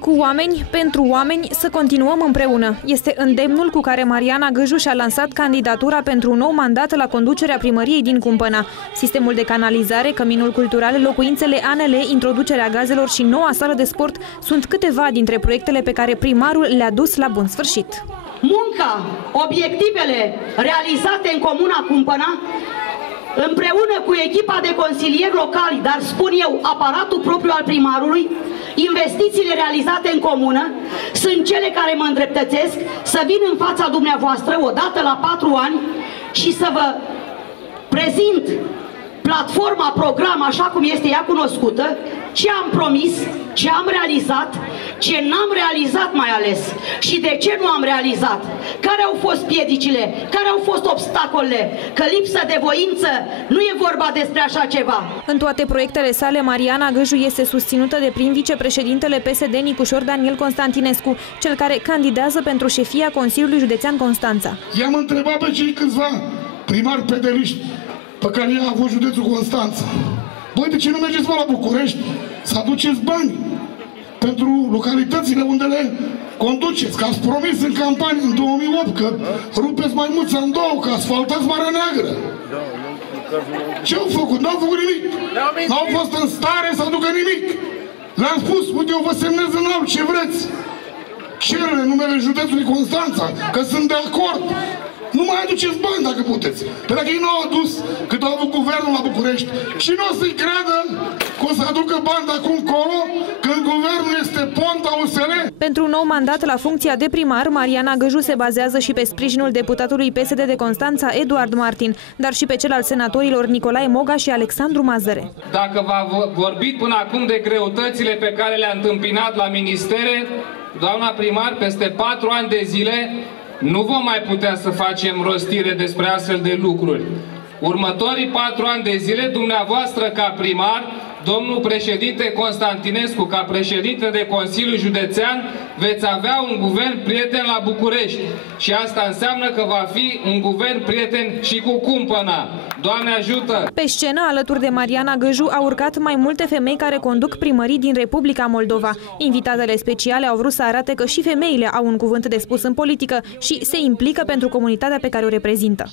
Cu oameni, pentru oameni, să continuăm împreună. Este îndemnul cu care Mariana Gâju și-a lansat candidatura pentru un nou mandat la conducerea primăriei din Cumpăna. Sistemul de canalizare, căminul cultural, locuințele ANL, introducerea gazelor și noua sală de sport sunt câteva dintre proiectele pe care primarul le-a dus la bun sfârșit. Munca, obiectivele realizate în Comuna Cumpăna, împreună cu echipa de consilieri locali, dar spun eu, aparatul propriu al primarului, investițiile realizate în comună, sunt cele care mă îndreptățesc să vin în fața dumneavoastră odată la 4 ani și să vă prezint platforma, program, așa cum este ea cunoscută, ce am promis, ce am realizat, ce n-am realizat mai ales și de ce nu am realizat, care au fost piedicile, care au fost obstacolele, că lipsă de voință nu e vorba despre așa ceva. În toate proiectele sale, Mariana Gâju este susținută de prim vicepreședintele PSD Nicușor Daniel Constantinescu, cel care candidează pentru șefia Consiliului Județean Constanța. I-am întrebat pe cei câțiva primari pedeliști pe care i-a avut județul Constanța: băi, de ce nu mergeți la București să aduceți bani pentru localitățile unde le conduceți? Că ați promis în campanie în 2008 că rupeți Maimuța în două, că asfaltați Marea Neagră. Ce au făcut? N-au făcut nimic. N-au fost în stare să aducă nimic. Le-am spus: uite, eu vă semnez în alb ce vreți. Cerere numele județului Constanța, că sunt de acord. Nu mai aduceți bani dacă puteți. Dar dacă ei nu au adus cât au avut guvernul la București, cine o să-i creadă că o să aducă bani de acum încolo când guvernul este ponta USL? Pentru un nou mandat la funcția de primar, Mariana Gâju se bazează și pe sprijinul deputatului PSD de Constanța, Eduard Martin, dar și pe cel al senatorilor Nicolae Moga și Alexandru Mazăre. Dacă v-a vorbit până acum de greutățile pe care le-a întâmpinat la ministere, doamna primar, peste 4 ani de zile nu vom mai putea să facem rostire despre astfel de lucruri. Următorii 4 ani de zile, dumneavoastră ca primar, domnul președinte Constantinescu ca președinte de Consiliu Județean, veți avea un guvern prieten la București. Și asta înseamnă că va fi un guvern prieten și cu Cumpăna. Doamne ajută! Pe scenă, alături de Mariana Gâju, au urcat mai multe femei care conduc primării din Republica Moldova. Invitatele speciale au vrut să arate că și femeile au un cuvânt de spus în politică și se implică pentru comunitatea pe care o reprezintă.